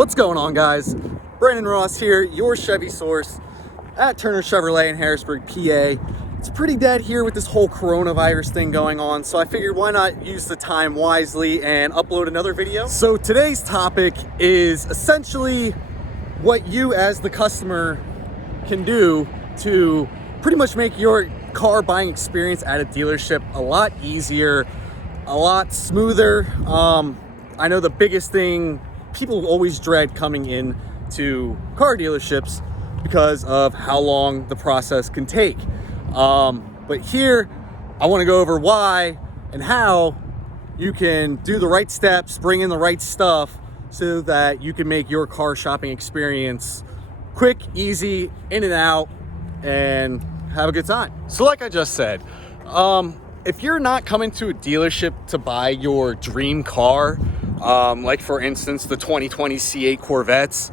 What's going on, guys? Brandon Ross here, your Chevy source at Turner Chevrolet in Harrisburg, PA. It's pretty dead here with this whole coronavirus thing going on, so I figured why not use the time wisely and upload another video. So today's topic is essentially what you as the customer can do to pretty much make your car buying experience at a dealership a lot easier, a lot smoother. I know the biggest thing people always dread coming in to car dealerships because of how long the process can take. But here I want to go over why and how you can do the right steps, bring in the right stuff so that you can make your car shopping experience quick, easy, in and out, and have a good time. So like I just said, if you're not coming to a dealership to buy your dream car, like for instance, the 2020 C8 Corvettes,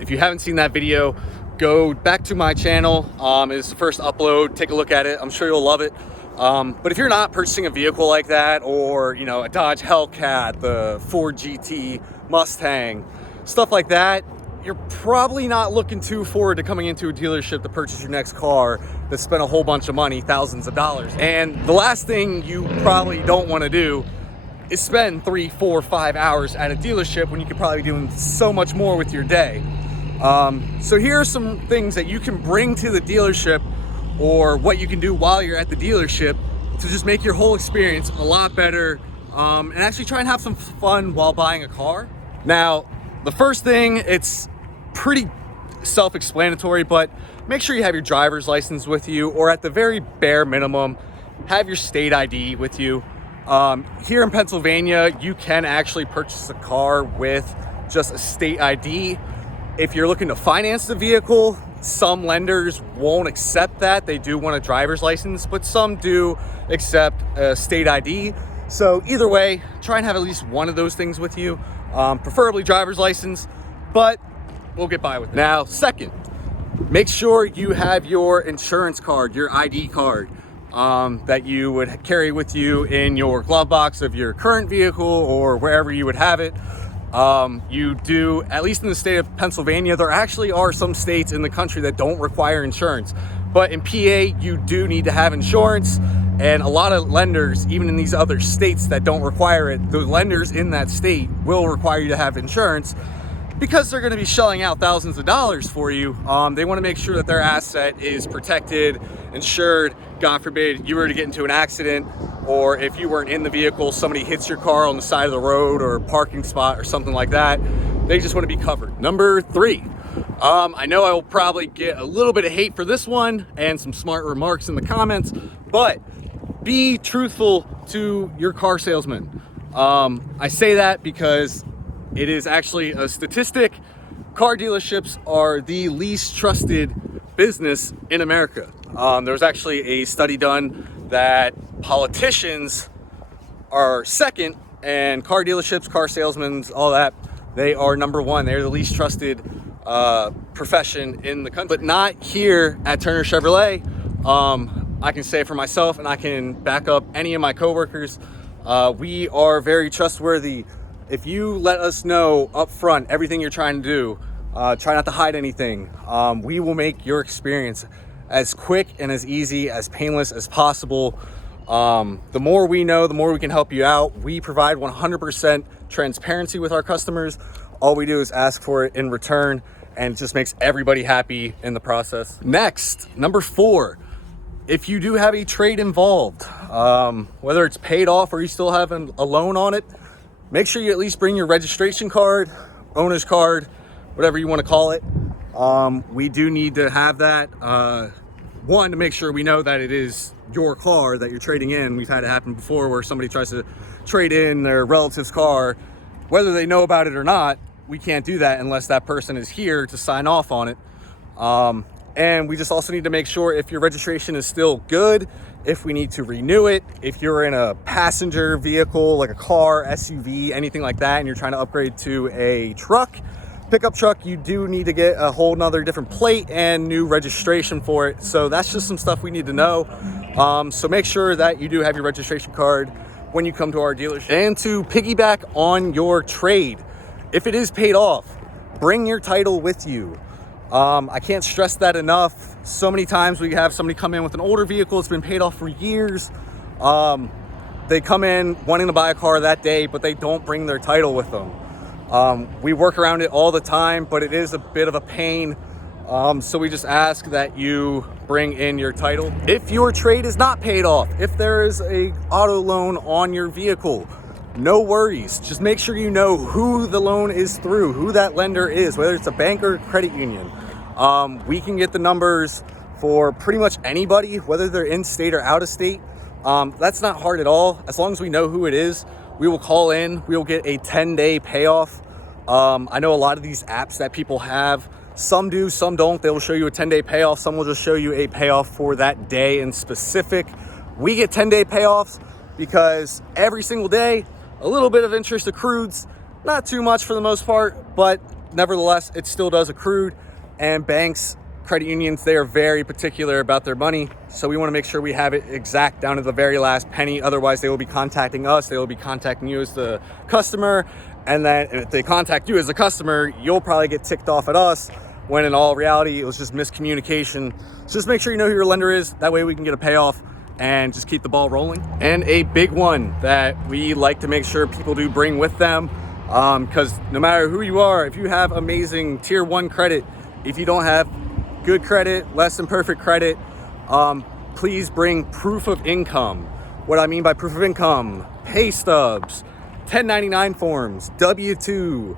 if you haven't seen that video, go back to my channel. It's the first upload. Take a look at it. I'm sure you'll love it. But if you're not purchasing a vehicle like that, or a Dodge Hellcat, the Ford GT, Mustang, stuff like that, you're probably not looking too forward to coming into a dealership to purchase your next car that spent a whole bunch of money, thousands of dollars. And the last thing you probably don't want to do is spend 3, 4, 5 hours at a dealership when you could probably be doing so much more with your day. So here are some things that you can bring to the dealership, or what you can do while you're at the dealership to just make your whole experience a lot better, and actually try and have some fun while buying a car. Now, the first thing, it's pretty self-explanatory, but make sure you have your driver's license with you, or at the very bare minimum, have your state ID with you. Here in Pennsylvania, you can actually purchase a car with just a state ID. If you're looking to finance the vehicle, some lenders won't accept that. They do want a driver's license, but some do accept a state ID. So either way, try and have at least one of those things with you, preferably driver's license, but we'll get by with it. Now, second, make sure you have your insurance card, your ID card, that you would carry with you in your glove box of your current vehicle or wherever you would have it. You do, at least in the state of Pennsylvania, there actually are some states in the country that don't require insurance, but in PA, you do need to have insurance. And a lot of lenders, even in these other states that don't require it, the lenders in that state will require you to have insurance because they're going to be shelling out thousands of dollars for you. They want to make sure that their asset is protected, insured. God forbid you were to get into an accident, or if you weren't in the vehicle, somebody hits your car on the side of the road or a parking spot or something like that. They just want to be covered. Number 3, I know I will probably get a little bit of hate for this one and some smart remarks in the comments, but be truthful to your car salesman. I say that because it is actually a statistic. Car dealerships are the least trusted business in America. There was actually a study done that politicians are second, and car dealerships, car salesmen, all that, they are number 1. They're the least trusted profession in the country, but not here at Turner Chevrolet. I can say for myself, and I can back up any of my coworkers, we are very trustworthy. If you let us know up front everything you're trying to do, try not to hide anything, we will make your experience as quick and as easy, as painless as possible. The more we know, the more we can help you out. We provide 100% transparency with our customers. All we do is ask for it in return, and it just makes everybody happy in the process. Next, number 4, if you do have a trade involved, whether it's paid off or you still have a loan on it, make sure you at least bring your registration card, owner's card, whatever you want to call it. We do need to have that. One, to make sure we know that it is your car that you're trading in. We've had it happen before where somebody tries to trade in their relative's car. Whether they know about it or not, we can't do that unless that person is here to sign off on it. And we just also need to make sure if your registration is still good, if we need to renew it, if you're in a passenger vehicle, like a car, SUV, anything like that, and you're trying to upgrade to a truck, pickup truck, you do need to get a whole nother different plate and new registration for it. So that's just some stuff we need to know. So make sure that you do have your registration card when you come to our dealership. And to piggyback on your trade, if it is paid off, bring your title with you. I can't stress that enough. So many times we have somebody come in with an older vehicle, it's been paid off for years. They come in wanting to buy a car that day, but they don't bring their title with them. We work around it all the time, but it is a bit of a pain. So we just ask that you bring in your title. If your trade is not paid off, if there is a auto loan on your vehicle, no worries. Just make sure you know who the loan is through, who that lender is, whether it's a bank or credit union. We can get the numbers for pretty much anybody, whether they're in state or out of state. That's not hard at all. As long as we know who it is, we will call in, we will get a 10-day payoff. I know a lot of these apps that people have, some do, some don't. They will show you a 10-day payoff. Some will just show you a payoff for that day in specific. We get 10-day payoffs because every single day, a little bit of interest accrues, not too much for the most part, but nevertheless, it still does accrue. And banks, credit unions, they are very particular about their money. So we want to make sure we have it exact down to the very last penny. Otherwise, they will be contacting us. They will be contacting you as the customer. And then if they contact you as a customer, you'll probably get ticked off at us, when in all reality, it was just miscommunication. So just make sure you know who your lender is. That way we can get a payoff and just keep the ball rolling. And a big one that we like to make sure people do bring with them, because no matter who you are, if you have amazing tier 1 credit, if you don't have good credit, less than perfect credit, please bring proof of income. What I mean by proof of income: pay stubs, 1099 forms, W-2,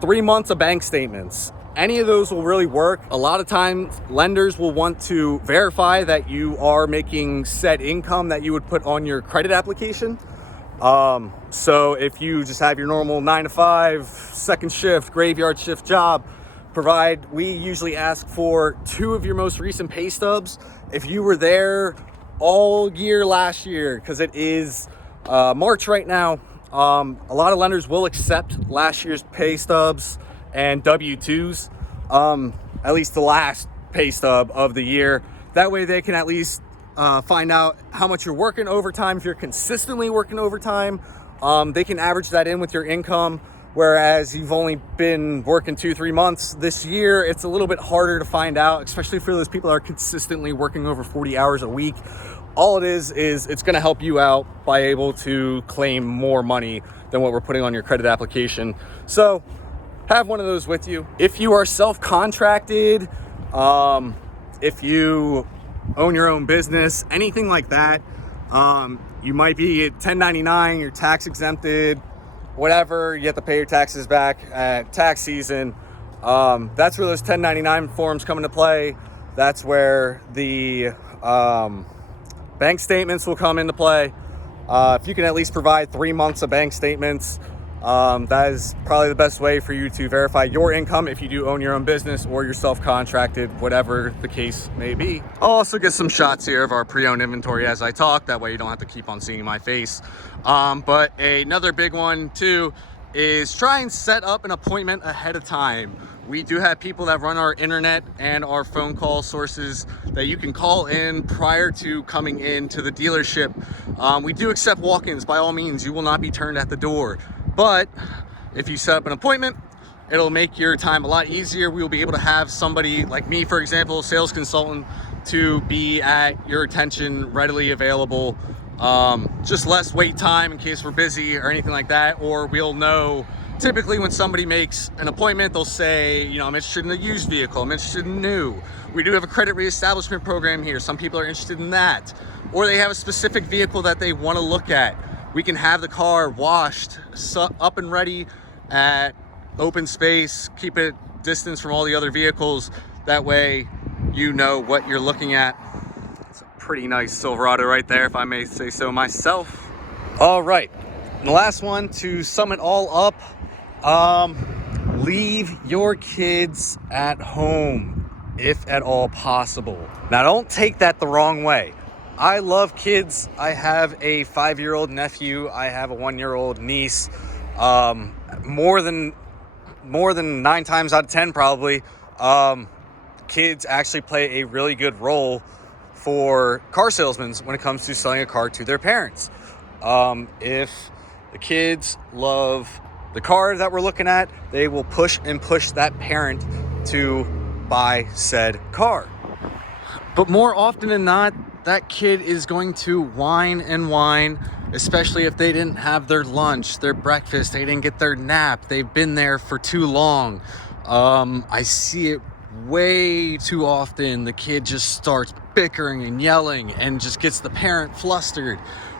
3 months of bank statements. Any of those will really work. A lot of times lenders will want to verify that you are making said income that you would put on your credit application. So if you just have your normal 9 to 5, second shift, graveyard shift job, we usually ask for 2 of your most recent pay stubs. If you were there all year last year, because it is March right now, a lot of lenders will accept last year's pay stubs and W-2s, at least the last pay stub of the year. That way they can at least find out how much you're working overtime. If you're consistently working overtime, they can average that in with your income. Whereas you've only been working 2-3 months this year, it's a little bit harder to find out, especially for those people that are consistently working over 40 hours a week. All it is it's going to help you out by able to claim more money than what we're putting on your credit application. So have one of those with you. If you are self-contracted, if you own your own business, anything like that, you might be at 1099, you're tax exempted, whatever, you have to pay your taxes back at tax season. That's where those 1099 forms come into play. That's where the bank statements will come into play. If you can at least provide 3 months of bank statements, that is probably the best way for you to verify your income if you do own your own business or you're self-contracted, whatever the case may be. I'll also get some shots here of our pre-owned inventory as I talk. That way you don't have to keep on seeing my face. But another big one too is try and set up an appointment ahead of time. We do have people that run our internet and our phone call sources that you can call in prior to coming into the dealership. We do accept walk-ins. By all means, you will not be turned at the door. But if you set up an appointment, it'll make your time a lot easier. We will be able to have somebody like me, for example, sales consultant, to be at your attention, readily available. Just less wait time in case we're busy or anything like that. Or we'll know, typically when somebody makes an appointment, they'll say, you know, I'm interested in a used vehicle, I'm interested in new. We do have a credit reestablishment program here. Some people are interested in that. Or they have a specific vehicle that they want to look at. We can have the car washed, up and ready at open space, keep it distance from all the other vehicles. That way you know what you're looking at. It's a pretty nice Silverado right there, if I may say so myself. All right, and the last one to sum it all up, leave your kids at home if at all possible. Now don't take that the wrong way. I love kids. I have a 5-year-old nephew. I have a 1-year-old niece. More than 9 times out of 10 probably, kids actually play a really good role for car salesmen when it comes to selling a car to their parents. If the kids love the car that we're looking at, they will push that parent to buy said car. But more often than not, that kid is going to whine and whine, especially if they didn't have their lunch, their breakfast, they didn't get their nap, they've been there for too long. I see it way too often. The kid just starts bickering and yelling and just gets the parent flustered,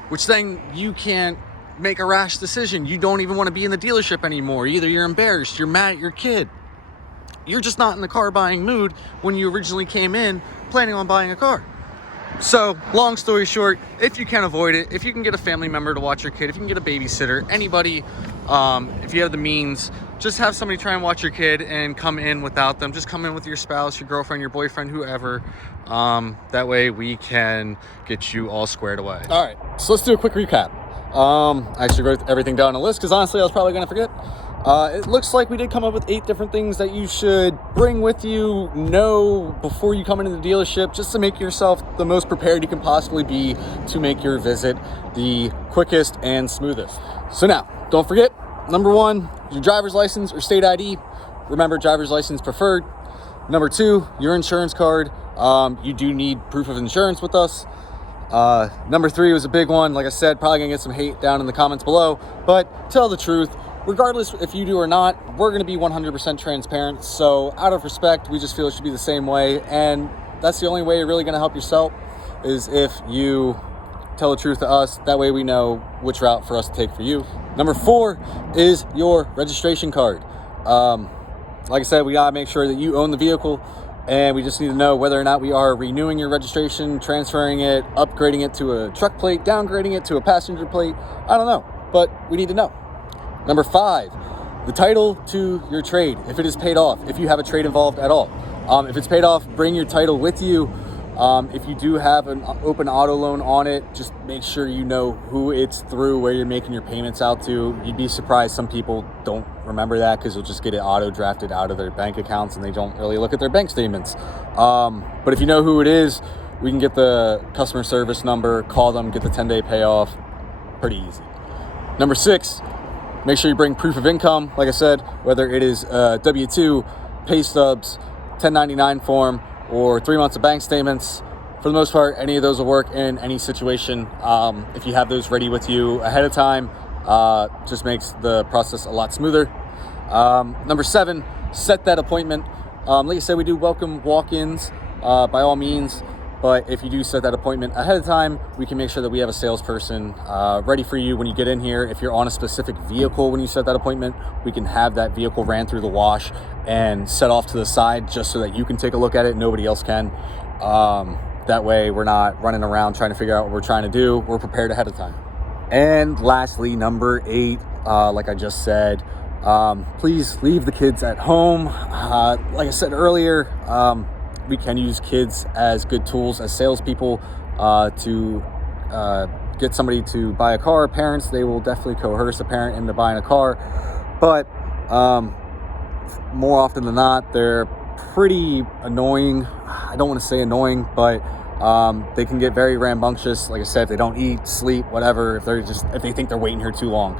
which then you can't make a rash decision. You don't even want to be in the dealership anymore. Either you're embarrassed, you're mad at your kid, you're just not in the car buying mood when you originally came in planning on buying a car. So long story short, if you can avoid it, if you can get a family member to watch your kid, if you can get a babysitter, anybody, if you have the means, just have somebody try and watch your kid and come in without them. Just come in with your spouse, your girlfriend, your boyfriend, whoever. That way we can get you all squared away. All right, so let's do a quick recap. I actually wrote everything down on a list because honestly I was probably going to forget. It looks like we did come up with 8 different things that you should bring with you, know before you come into the dealership, just to make yourself the most prepared you can possibly be to make your visit the quickest and smoothest. So now, don't forget, number 1, your driver's license or state ID. Remember, driver's license preferred. Number 2, your insurance card. You do need proof of insurance with us. Number 3 was a big one. Like I said, probably gonna get some hate down in the comments below, but tell the truth. Regardless if you do or not, we're going to be 100% transparent. So out of respect, we just feel it should be the same way. And that's the only way you're really going to help yourself, is if you tell the truth to us. That way we know which route for us to take for you. Number 4 is your registration card. Like I said, we got to make sure that you own the vehicle, and we just need to know whether or not we are renewing your registration, transferring it, upgrading it to a truck plate, downgrading it to a passenger plate. I don't know, but we need to know. Number 5, the title to your trade, if it is paid off, if you have a trade involved at all. If it's paid off, bring your title with you. If you do have an open auto loan on it, just make sure you know who it's through, where you're making your payments out to. You'd be surprised some people don't remember that because they'll just get it auto drafted out of their bank accounts and they don't really look at their bank statements. But if you know who it is, we can get the customer service number, call them, get the 10-day payoff. Pretty easy. Number 6, make sure you bring proof of income. Like I said, whether it is W-2, pay stubs, 1099 form, or 3 months of bank statements. For the most part, any of those will work in any situation. If you have those ready with you ahead of time, just makes the process a lot smoother. Number 7, set that appointment. Like I said, we do welcome walk-ins by all means. But if you do set that appointment ahead of time, we can make sure that we have a salesperson ready for you when you get in here. If you're on a specific vehicle when you set that appointment, we can have that vehicle ran through the wash and set off to the side just so that you can take a look at it. Nobody else can. That way we're not running around trying to figure out what we're trying to do. We're prepared ahead of time. And lastly, number 8, like I just said, please leave the kids at home. Like I said earlier, we can use kids as good tools as salespeople to get somebody to buy a car. Parents, they will definitely coerce a parent into buying a car, but more often than not, they're pretty annoying. I don't want to say annoying, but they can get very rambunctious. Like I said, if they don't eat, sleep, whatever, if they think they're waiting here too long,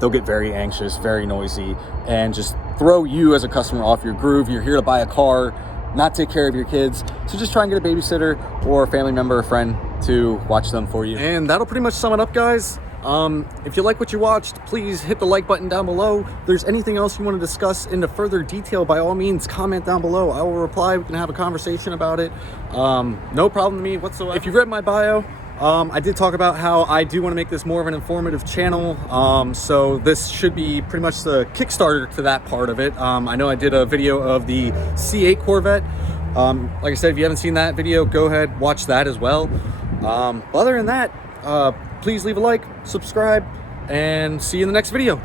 they'll get very anxious, very noisy, and just throw you as a customer off your groove. You're here to buy a car, not take care of your kids. So just try and get a babysitter or a family member or friend to watch them for you. And that'll pretty much sum it up, guys. If you like what you watched, please hit the like button down below. If there's anything else you want to discuss into further detail, by all means, comment down below. I will reply. We can have a conversation about it. No problem to me whatsoever. If you read my bio, I did talk about how I do want to make this more of an informative channel. So this should be pretty much the Kickstarter to that part of it. I know I did a video of the C8 Corvette. Like I said, if you haven't seen that video, go ahead, watch that as well. Other than that, please leave a like, subscribe, and see you in the next video.